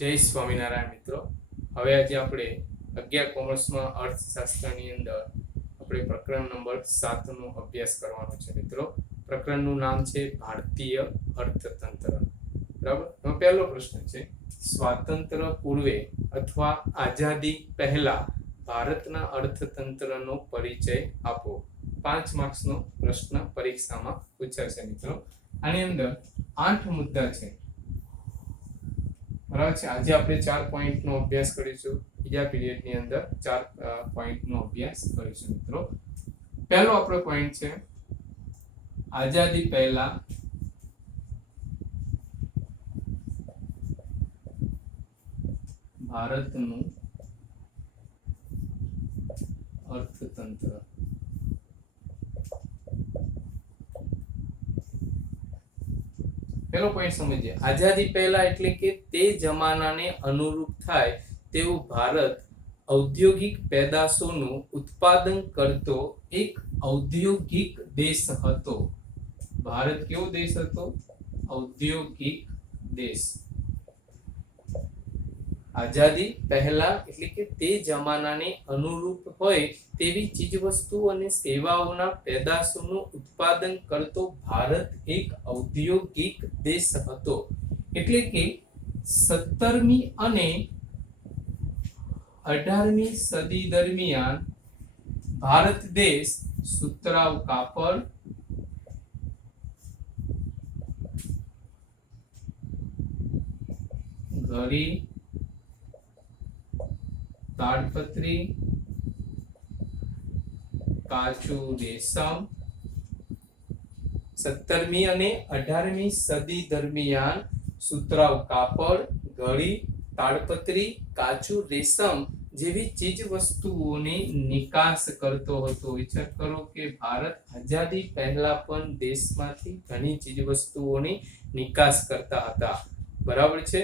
જય સ્વામિનારાયણ મિત્રો. હવે આજે આપણે 11 કોમર્સમાં અર્થશાસ્ત્રની અંદર આપણે પ્રકરણ નંબર 7 નો અભ્યાસ કરવાનો છે મિત્રો. પ્રકરણનું નામ છે ભારતીય અર્થતંત્ર. બરાબર. તો પહેલો પ્રશ્ન છે, સ્વાતંત્ર્ય પૂર્વે અથવા આઝાદી પહેલા ભારતના અર્થતંત્રનો પરિચય આપો. 5 માર્ક્સનો પ્રશ્ન પરીક્ષામાં પૂછાશે મિત્રો. આની અંદર 8 મુદ્દા છે. બરાબર છે. આજે આપણે 4 પોઈન્ટનો અભ્યાસ કરીશું. બીજા પીરિયડની અંદર 4 પોઈન્ટનો અભ્યાસ કરીશું મિત્રો. પહેલો આપણો પોઈન્ટ છે, આઝાદી પહેલા ભારતનું અર્થતંત્ર. પહેલો પોઈન્ટ સમજીએ. આઝાદી પહેલા એટલે કે તે જમાનાને અનુરૂપ થાય તેવું ભારત ઔદ્યોગિક પેદાશોનું ઉત્પાદન કરતો એક ઔદ્યોગિક દેશ હતો. ભારત કેવો દેશ હતો? ઔદ્યોગિક દેશ. આઝાદી પહેલા એટલે કે તે જમાનાને અનુરૂપ હોય તેવી ચીજવસ્તુઓ અને સેવાઓના પેદાશોનું ઉત્પાદન કરતો ભારત એક ઔદ્યોગિક દેશ હતો. એટલે કે 17મી અને 18મી સદી દરમિયાન ભારત દેશ સુતરાઉ કાપડ, ઘડી, તાડપત્રી, કાચું રેશમ. 17મી અને 18મી સદી દરમિયાન સુતરાઉ કાપડ, ઘડી, તાડપત્રી, કાચું રેશમ જેવી ચીજ વસ્તુઓની નિકાસ કરતો હતો. વિચાર કરો કે ભારત આઝાદી પહેલા પણ દેશમાંથી ઘણી ચીજ વસ્તુઓની નિકાસ કરતા હતા. બરાબર છે.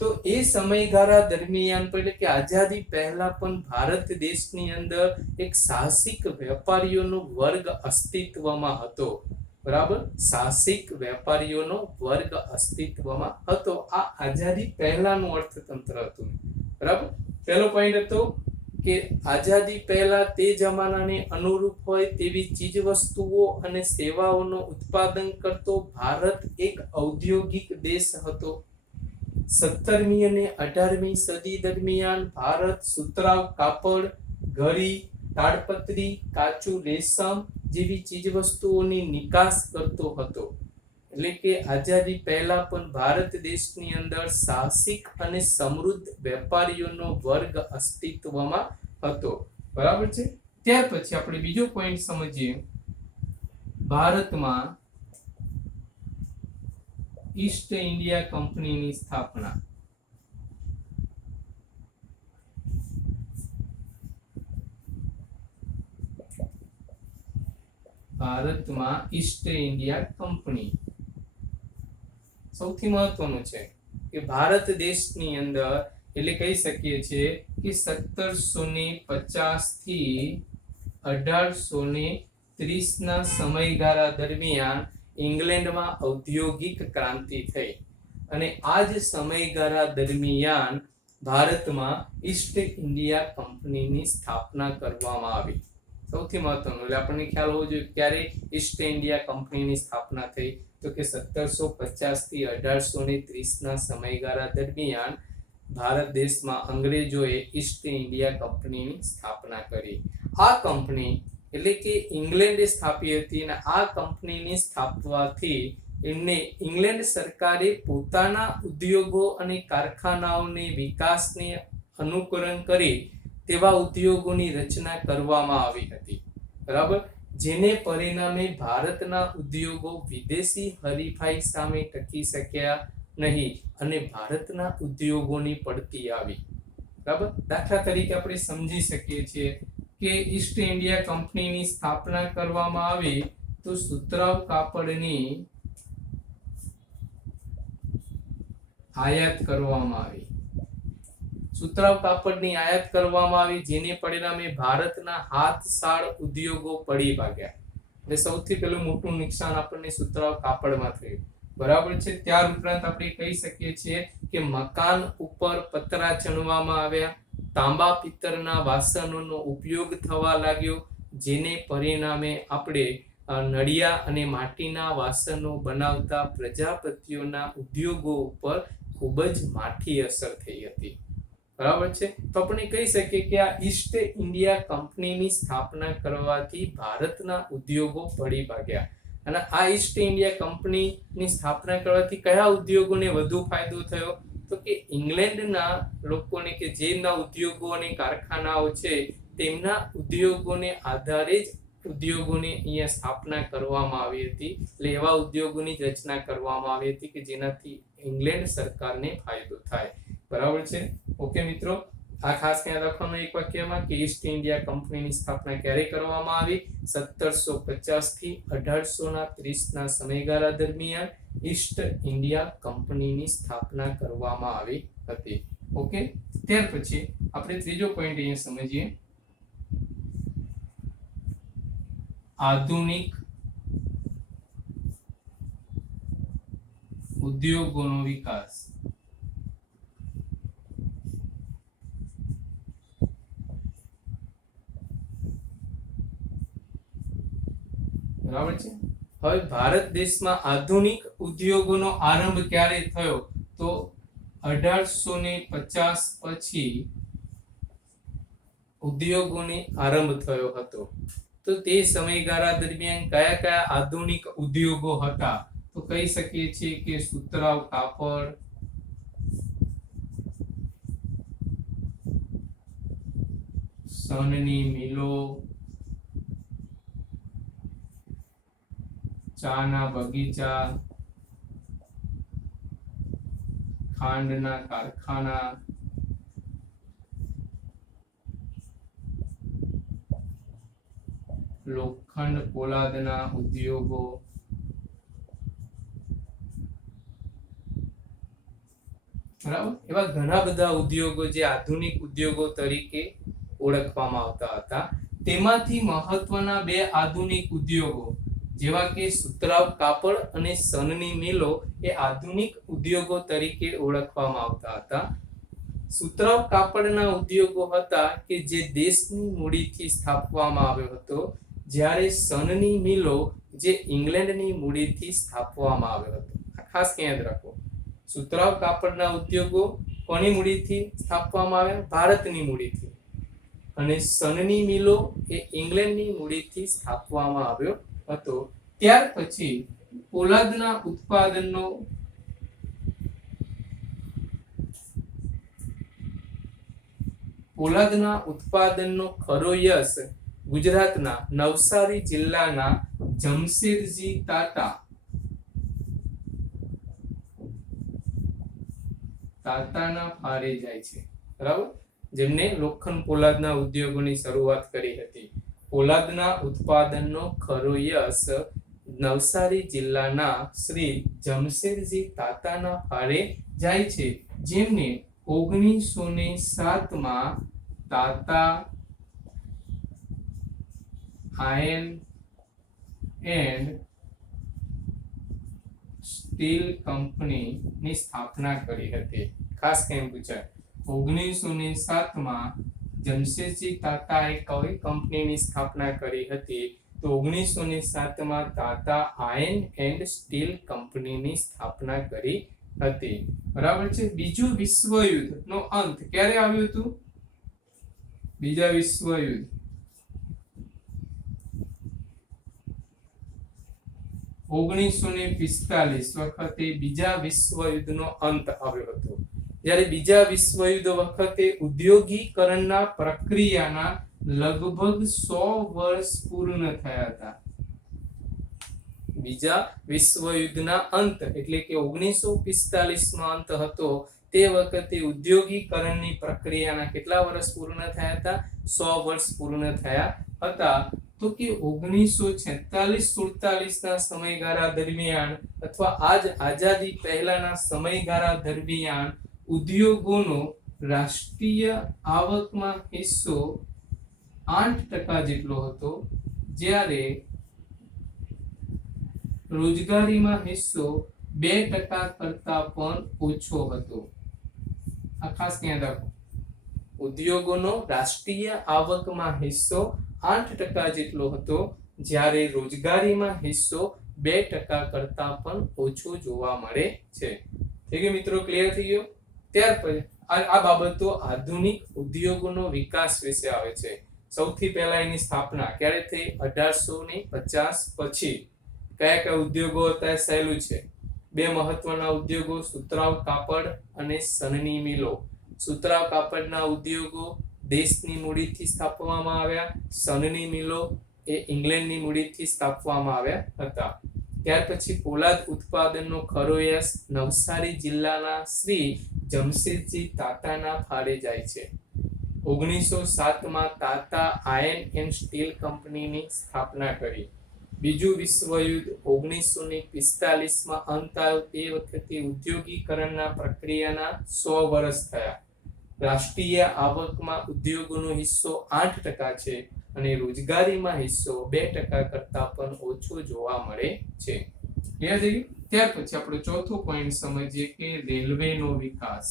તો એ સમયગાળા દરમિયાન એટલે કે આઝાદી પહેલા પણ ભારત દેશની અંદર એક સાહસિક વેપારીઓનો વર્ગ અસ્તિત્વમાં હતો. બરાબર. સાહસિક વેપારીઓનો વર્ગ અસ્તિત્વમાં હતો. આ આઝાદી પહેલાનું અર્થતંત્ર હતું. બરાબર. પહેલો પોઈન્ટ હતો કે આઝાદી પહેલા તે જમાનાને અનુરૂપ હોય તેવી ચીજ વસ્તુઓ અને સેવાઓનો ઉત્પાદન કરતો ભારત એક ઔદ્યોગિક દેશ હતો. 17મી અને 18મી સદી દરમિયાન ભારત સુતરાઉ કાપડ, ઘડી, તાડપત્રી, કાચું રેશમ જેવી ચીજવસ્તુઓની નિકાસ કરતો હતો. એટલે કે આઝાદી પહેલા પણ ભારત દેશની અંદર સાહસિક અને સમૃદ્ધ વેપારીઓનો વર્ગ અસ્તિત્વમાં હતો. બરાબર છે. ત્યાર પછી આપણે બીજો પોઈન્ટ સમજીએ. ભારતમાં ઈસ્ટ ઇન્ડિયા કંપનીની સ્થાપના. ભારતમાં ઈસ્ટ ઇન્ડિયા કંપની સૌથી મહત્વનું છે કે ભારત દેશની અંદર એટલે કહી શકીએ છીએ કે 1750 થી 1830 ના સમયગાળા દરમિયાન ઇંગ્લેન્ડમાં ઔદ્યોગિક ક્રાંતિ થઈ અને આ જ સમયગાળા દરમિયાન ભારતમાં ઈસ્ટ ઇન્ડિયા કંપનીની સ્થાપના કરવામાં આવી. સૌથી મહત્વનું એટલે આપણને ખ્યાલ હોવો જોઈએ ક્યારે ઈસ્ટ ઇન્ડિયા કંપનીની સ્થાપના થઈ તો કે 1750 થી 1830 ના સમયગાળા દરમિયાન ભારત દેશમાં અંગ્રેજોએ ઈસ્ટ ઇન્ડિયા કંપનીની સ્થાપના કરી. આ કંપની એટલે કે ઇંગ્લેન્ડે સ્થાપી હતી અને આ કંપનીની સ્થાપવાથી ઇંગ્લેન્ડ સરકારે પોતાના ઉદ્યોગો અને કારખાનાઓને વિકાસને અનુકરણ કરી તેવા ઉદ્યોગોની રચના કરવામાં આવી હતી. બરાબર. જેને પરિણામે ભારતના ઉદ્યોગો વિદેશી હરીફાઈ સામે ટકી શક્યા નહીં અને ભારતના ઉદ્યોગોની પડતી આવી. બરાબર. દાખલા તરીકે આપણે સમજી શકીએ છીએ કે ઈસ્ટ ઇન્ડિયા કંપનીની સ્થાપના કરવામાં આવી તો સુતરાઉ કાપડની આયાત કરવામાં આવી. સુતરાઉ કાપડની આયાત કરવામાં આવી જેને પરિણામે ભારતના હાથસાળ ઉદ્યોગો પડી ભાગ્યા. એટલે સૌથી પહેલું મોટું નુકસાન આપણને સુતરાઉ કાપડમાં થયું. બરાબર છે. ત્યાર ઉપરાંત આપણે કહી શકીએ છીએ કે મકાન ઉપર પતરા ચણવામાં આવ્યા, તાંબા પિત્તળના વાસણોનો ઉપયોગ થવા લાગ્યો, જેને પરિણામે આપણે નળિયા અને માટીના વાસણો બનાવતા પ્રજાપતિઓના ઉદ્યોગો ઉપર ખૂબ જ માઠી અસર થઈ હતી. બરાબર છે. તો આપણે કહી શકીએ કે આ ઈસ્ટ ઇન્ડિયા કંપનીની સ્થાપના કરવાથી ભારતના ઉદ્યોગો પડી ભાગ્યા. અને આ ઈસ્ટ ઇન્ડિયા કંપનીની સ્થાપના કરવાથી કયા ઉદ્યોગોને વધુ ફાયદો થયો? તો કે ઇંગ્લેન્ડના લોકોને કે જેના ઉદ્યોગો અને કારખાનાઓ છે તેમના ઉદ્યોગોને આધારે જ ઉદ્યોગોની અહીંયા સ્થાપના કરવામાં આવી હતી. એટલે એવા ઉદ્યોગોની જ રચના કરવામાં આવી હતી કે જેનાથી ઇંગ્લેન્ડ સરકારને ફાયદો થાય. બરાબર છે. ઓકે મિત્રો, આ ખાસ યાદ રાખવાનું એક વાક્યમાં કે ઈસ્ટ ઇન્ડિયા કંપનીની સ્થાપના ક્યારે કરવામાં આવી? 1750 થી 1830 ના સમયગાળા દરમિયાન ઈસ્ટ ઇન્ડિયા કંપનીની સ્થાપના કરવામાં આવી હતી. ઓકે, ત્યાર પછી આપણે ત્રીજો પોઈન્ટ અહીંયા સમજીએ. આધુનિક ઉદ્યોગોનો વિકાસ. બરાબર છે. હવે ભારત દેશમાં આધુનિક ઉદ્યોગોનો આરંભ ક્યારે થયો? તો 1850 પછી ઉદ્યોગોનો આરંભ થયો હતો. તો તે સમયગાળા દરમિયાન કયા કયા આધુનિક ઉદ્યોગો હતા? તો કહી શકીએ છીએ કે સુતરાઉ કાપડ, સનની મિલો, ચાના બગીચા, ખાંડના કારખાના, લોખંડ પોલાદના ઉદ્યોગો, બરાબર, એવા ઘણા બધા ઉદ્યોગો જે આધુનિક ઉદ્યોગો તરીકે ઓળખવામાં આવતા હતા. તેમાંથી મહત્વના બે આધુનિક ઉદ્યોગો જેવા કે સુતરાઉ કાપડ અને સનની મિલો એ આધુનિક ઉદ્યોગો તરીકે ઓળખવામાં આવતા હતા. સુતરાઉ કાપડના ઉદ્યોગો હતા કે જે દેશની મૂડીથી સ્થાપવામાં આવ્યો હતો, જ્યારે સનની મિલો જે ઇંગ્લેન્ડની મૂડીથી સ્થાપવામાં આવ્યો હતો. ખાસ યાદ રાખો, સુતરાઉ કાપડના ઉદ્યોગો કોની મૂડીથી સ્થાપવામાં આવ્યા? ભારતની મૂડીથી. અને સનની મિલો એ ઇંગ્લેન્ડની મૂડીથી સ્થાપવામાં આવ્યો હતો. ત્યાર પછી પોલાદના ઉત્પાદનનો ખરો યશ ગુજરાતના નવસારી જિલ્લાના જમશેદજી તાતાના ફાળે જાય છે. બરાબર, જેમને લોખંડ પોલાદના ઉદ્યોગોની શરૂઆત કરી હતી. પોલાદના ઉત્પાદનનો ખરો યશ નવસારી જિલ્લાના શ્રી જમશેદજી તાતાના ફાળે જાય છે, જેમને 1907 માં તાતા આયર્ન એન્ડ સ્ટીલ કંપનીની સ્થાપના કરી હતી. ખાસ કેમ પૂછાય? 1907 માં જમશેદજી તાતાએ કઈ કંપનીની સ્થાપના કરી હતી? તો 1907 માં તાતા આયર્ન એન્ડ સ્ટીલ કંપનીની સ્થાપના કરી હતી. બરાબર છે. બીજું વિશ્વયુદ્ધ નો અંત ક્યારે આવ્યું હતું? બીજા વિશ્વયુદ્ધ 1945 વખતે બીજા વિશ્વયુદ્ધનો અંત આવ્યો હતો. જ્યારે બીજા વિશ્વયુદ્ધ વખતે ઉદ્યોગીકરણના પ્રક્રિયાના લગભગ 100 વર્ષ પૂર્ણ થયા હતા. બીજા વિશ્વયુદ્ધના અંત એટલે કે 1945 નો અંત હતો. તે વખતે ઉદ્યોગીકરણની પ્રક્રિયાના કેટલા વર્ષ પૂર્ણ થયા હતા? 100 વર્ષ પૂર્ણ થયા હતા. તો કે 1946-47 ના સમયગાળા દરમિયાન અથવા આજ આઝાદી પહેલાના સમયગાળા દરમિયાન ઉદ્યોગોનો રાષ્ટ્રીય આવકમાં હિસ્સો 8% જેટલો હતો, જ્યારે રોજગારીમાં હિસ્સો 2% કરતા પણ ઓછો હતો. આ ખાસ ધ્યાન રાખો. ઉદ્યોગોનો રાષ્ટ્રીય આવકમાં હિસ્સો 8% જેટલો હતો, જ્યારે રોજગારીમાં હિસ્સો 2% કરતા પણ ઓછો જોવા મળે છે. થઈ ગયું મિત્રો, ક્લિયર થઈ ગયો. ત્યાર પછી આ બાબતો આધુનિક ઉદ્યોગોનો વિકાસ વિશે આવે છે. સૌથી પહેલા એની સ્થાપના ક્યારે થઈ? 1850 પછી. કયા કયા ઉદ્યોગો હતા? સહેલું છે. બે મહત્વના ઉદ્યોગો સુતરાઉ કાપડ અને સનની મિલો. સુતરાઉ કાપડના ઉદ્યોગો દેશની મૂડીથી સ્થાપવામાં આવ્યા. સનની મિલો એ ઇંગ્લેન્ડની મૂડીથી સ્થાપવામાં આવ્યા હતા. ત્યાર પછી પોલાદ ઉત્પાદનનો ખરો યશ નવસારી જિલ્લાના શ્રી જમશેદજી તાતાના ફાળે જાય છે. 1907 માં તાતા આયર્ન એન્ડ સ્ટીલ કંપનીની સ્થાપના કરી. બીજું વિશ્વયુદ્ધ 1945 માં અંત આવ્યો. તે વખતે ઉદ્યોગીકરણના પ્રક્રિયાના 100 વર્ષ થયા. રાષ્ટ્રીય આવકમાં ઉદ્યોગોનો હિસ્સો 8% છે અને રોજગારીમાં હિસ્સો 2% કરતા પણ ઓછો જોવા મળે છે. ક્લિયર થઈ ગયું? ત્યાર પછી આપણો ચોથો પોઈન્ટ સમજીએ કે રેલવેનો વિકાસ.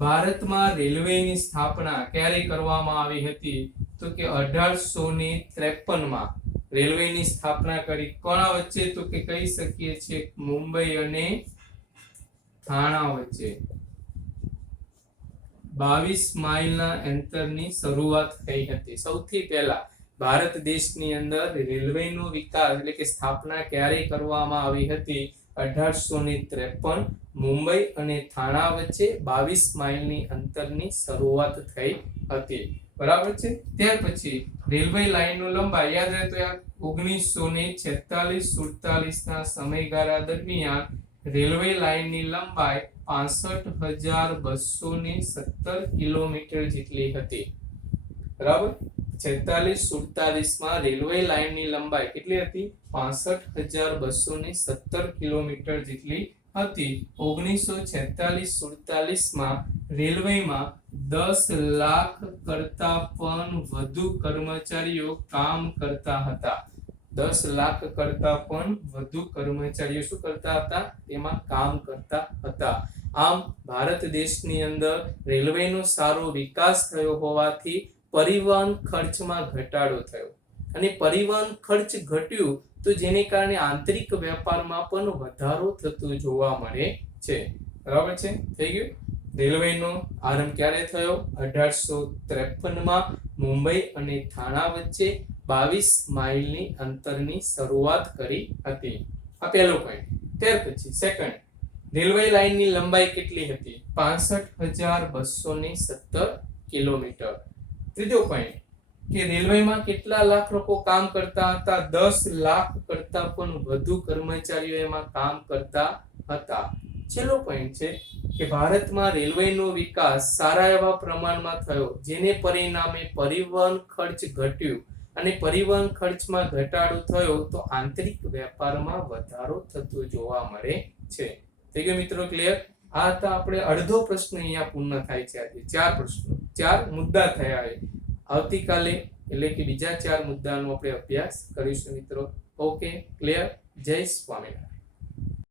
ભારતમાં રેલવેની સ્થાપના ક્યારે કરવામાં આવી હતી? તો કે 1853 માં રેલવેની સ્થાપના કરી. કોના વચ્ચે? તો કે કહી શકીએ છીએ મુંબઈ અને થાણા વચ્ચે 22 માઇલના અંતરની શરૂઆત થઈ હતી. સૌથી પહેલા ભારત દેશની અંદર રેલવેનો વિકાસ એટલે કે સ્થાપના ક્યારે કરવામાં આવી હતી? 1853 મુંબઈ અને થાણા વચ્ચે 22 માઇલની અંતરની શરૂઆત થઈ હતી. બરાબર છે. ત્યાર પછી રેલવે લાઇનનો લંબાઈ યાદ રહે તો 1946-47 ના સમયગાળા દરમિયાન રેલવે લાઇનની લંબાઈ 65,217 કિલોમીટર જેટલી હતી. બરાબર. 46-47 માં રેલવે લાઇનની લંબાઈ કેટલી હતી? 65,217 કિલોમીટર જેટલી હતી. 1946-47 માં રેલવેમાં 10 લાખ કરતા પણ વધુ કર્મચારીઓ કામ કરતા હતા. 10 લાખ કરતા પણ વધુ કર્મચારીઓ શું કરતા હતા? તેમાં કામ કરતા હતા. આમ ભારત દેશની અંદર રેલવેનો સારો વિકાસ થયો હોવાથી પરિવહન ખર્ચમાં ઘટાડો થયો અને પરિવહન ખર્ચ ઘટ્યું તો જેને કારણે આંતરિક વેપારમાં પણ વધારો થતો જોવા મળે છે. બરાબર છે. થઈ ગયું. રેલવેનો આરંભ ક્યારે થયો? 1853 માં મુંબઈ અને થાણા વચ્ચે 22 માઇલની અંતરની શરૂઆત કરી હતી. આ પહેલો પોઈન્ટ. ત્યાર પછી સેકન્ડ, રેલવે લાઇનની લંબાઈ કેટલી હતી? 65,217 કિલોમીટર. ત્રીજો પોઈન્ટ કે રેલવેમાં કેટલા લાખ લોકો કામ કરતા હતા? 10 લાખ કરતા પણ વધુ કર્મચારીઓ એમાં કામ કરતા હતા. છેલ્લો પોઈન્ટ છે કે ભારતમાં રેલવેનો વિકાસ સારા એવા પ્રમાણમાં થયો, જેને પરિણામે પરિવહન ખર્ચ ઘટ્યું અને પરિવહન ખર્ચમાં ઘટાડો થયો તો આંતરિક વેપારમાં વધારો થતો જોવા મળે છે. થઈ ગયું મિત્રો, ક્લિયર? આ હતા આપણે અડધો પ્રશ્ન અહીંયા પૂર્ણ થાય છે. આજે 4 પ્રશ્નો 4 મુદ્દા થયા છે. આવતીકાલે એટલે કે બીજા 4 મુદ્દાનો આપણે અભ્યાસ કરીશું મિત્રો. Okay, clear? જય સ્વામિનારાયણ.